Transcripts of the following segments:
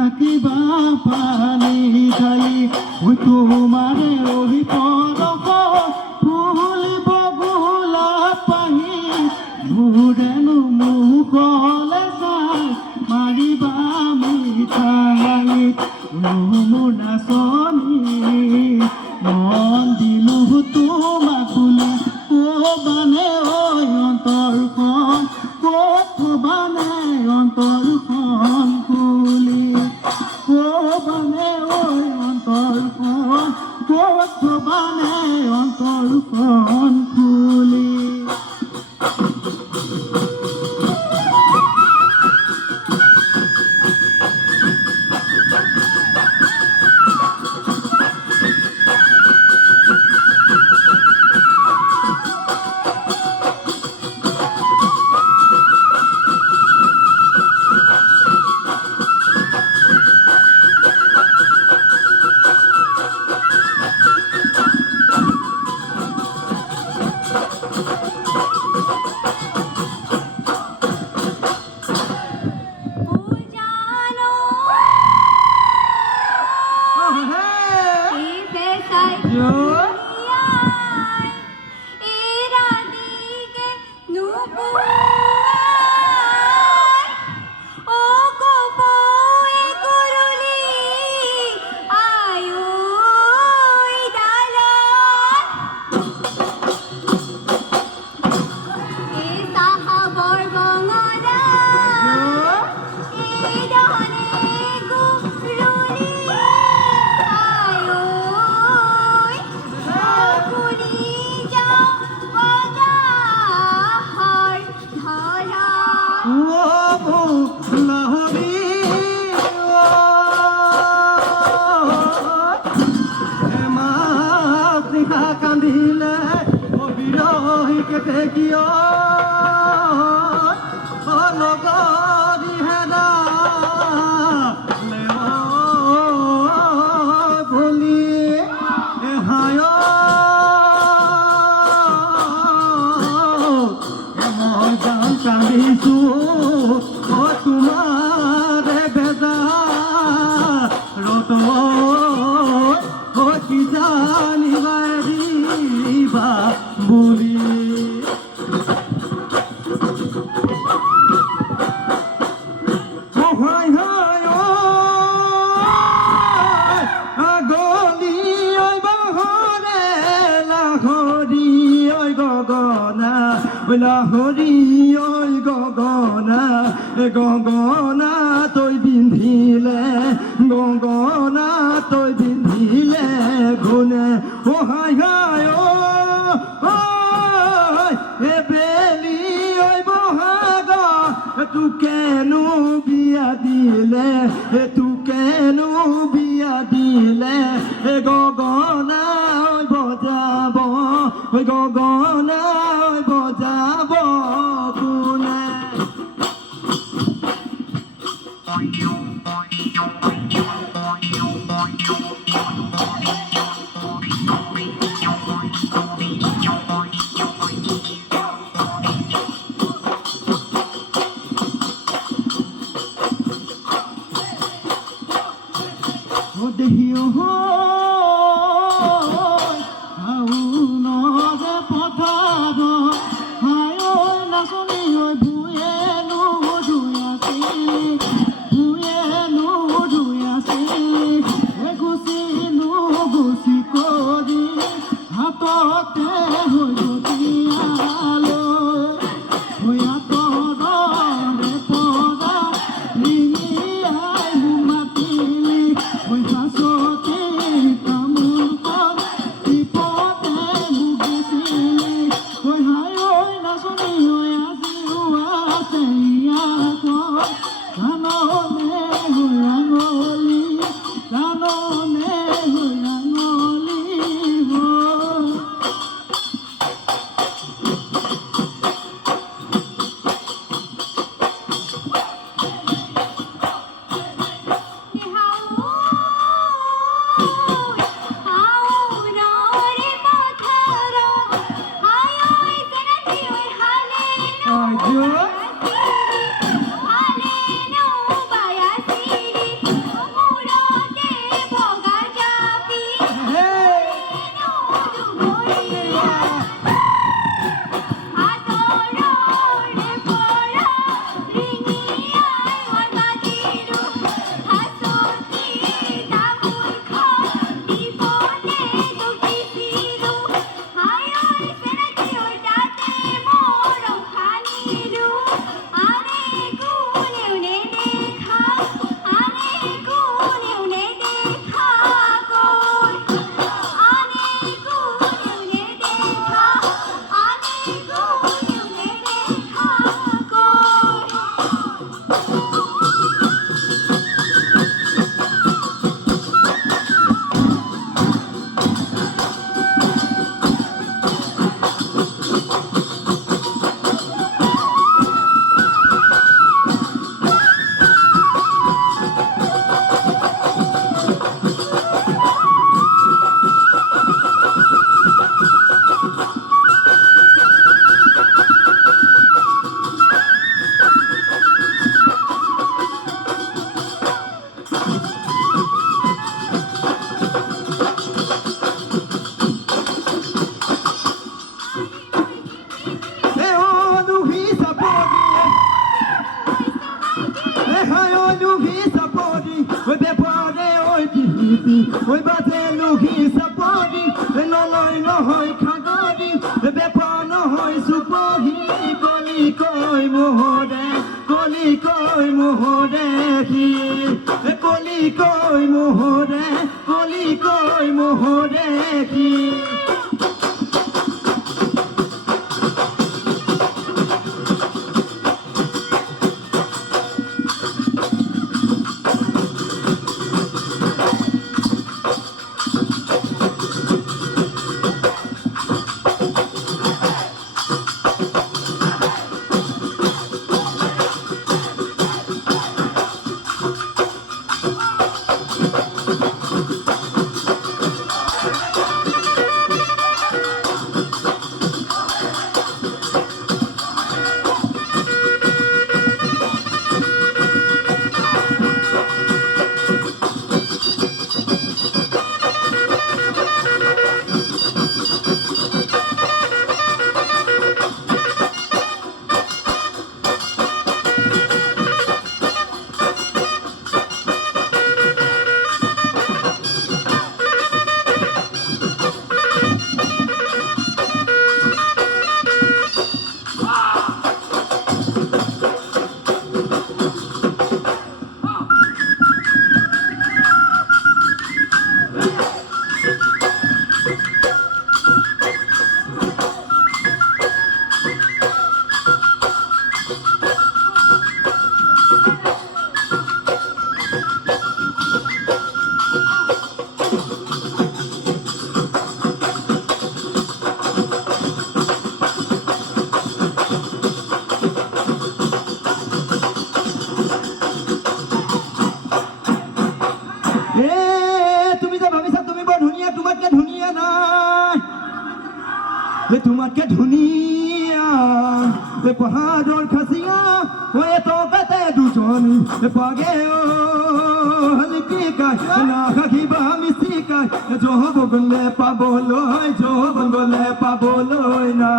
থাকিবা পানী ঢালি তোমাৰে অভিপদক ফুলিব গোলাপ পাহি ঘূৰেনো মুখলে চাই মাৰিবা মিঠাই মোৰ নাচনী মন দিলো তোমাক বুলি ক'বানে ঐ অন্তৰখন ক'ত থবানে অন্তৰখন খুলি ক'বানে ঐ অন্তৰখন ক'ত থবানে অন্তৰখন খুলি কান্দিলে অবিৰহীকে কিয় লগৰি হেৰা বুলি হায় মই যাম কান্দিছো তোমাৰে বেজা ৰত কি জানিবা বুলি গলি ঐ বহৰে লাহৰি ঐ গগনা লাহৰি ঐ গগনা গগনা তই পিন্ধিলে গগনা তই পিন্ধিলে গুণে হাই হাই বেলি ঐ বহাগ তোকেনো বিয়া দিলে তোকেনো বিয়া দিলে গগনা বজাব গগনা বজাব কোনে দেহিও নদে পথাব হায় নাচনি হৈ ভুয়েনো ধুই আছিল গুচিনো গুচি কৰি হাততে হৈ গতিয়ালো আতৰে পৰা লিঙিয়াই মাতিলি হাসতে কামুল কর বিপদে ভুগিছিলি হায় নাচনি হৈ আজি আছে ইয়াত কাননে হৈ আঙলি কাননে হৈ আঙলি ওই বাজে লুহি চাপৰি নলয় নহয় খাগৰি বেপৰ নহয় চুপহি কলিকৈ মোহৰে কলিকৈ মোহৰে সি কলিকৈ মোহৰে সি তোমাকে ধুনীয়া পাহাড়ৰ খাচিয়া ওই তোকাতে দুজন পাগে হলকিকা না খাকিবা মিছিকা জহবলে পাবলৈ না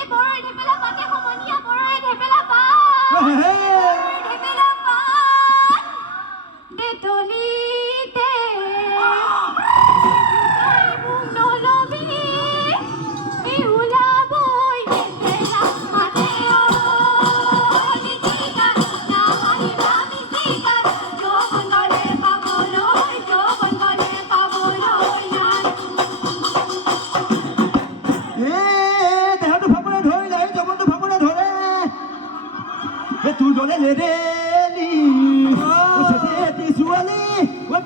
এ বড় ঢেপেলা পাতে সমনিয়া বড় ঢেপেলা পা ঢেপেলা পা দে তলিতে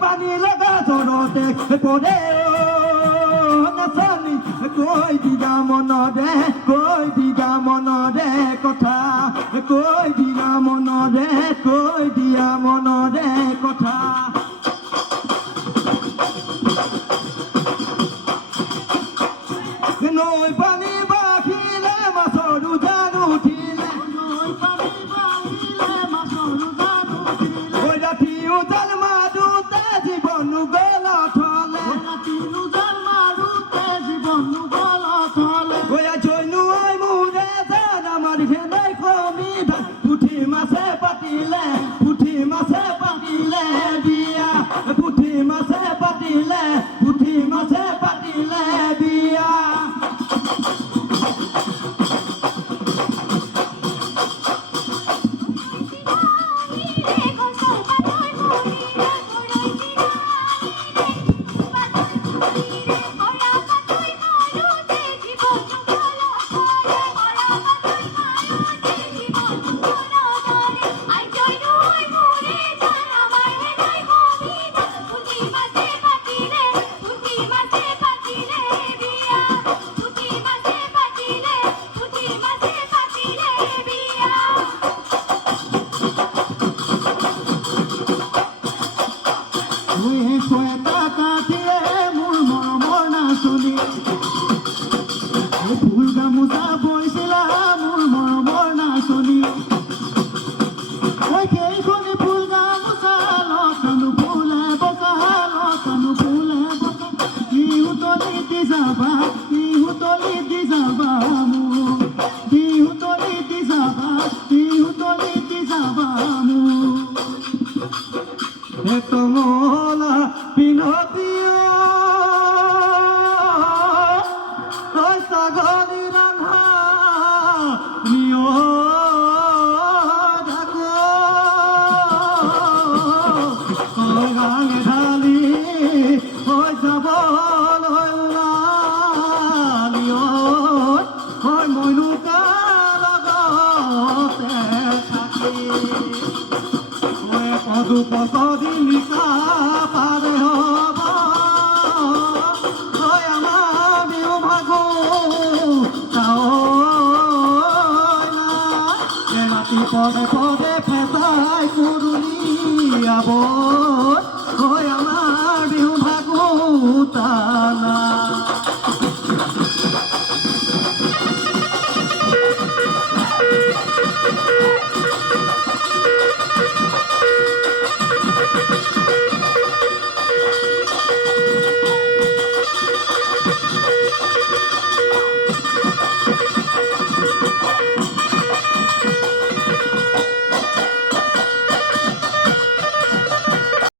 পানী লগা জৰতে পৰে নাচানি কৈ দিগা মনৰে কথা কৈ দিয়া মনৰে কথা নৈ পানী বাখিলে মাছৰ উজান উঠিলে নৈ পানী বাখিলে মাছৰ উজান উঠিলে ঐ ৰাতি উজান মাৰোতে জীৱন গল থলে ৰাতি উজান মাৰোতে জীৱন গল থলে ঐ জৈনু ঐ মোৰে যেন আমাৰ ঘেনাই কমি পুঠি মাছে পাতিলে বিয়া পুঠি মাছে পাতিলে বিয়া ফুল গামোচা বৈছিলা মোৰ মৰমৰ নাচনী কেইখনি ফুল গামোচা লতানো ফুলে বকা বিহুতলি দি যাবা মোৰ পদে পদে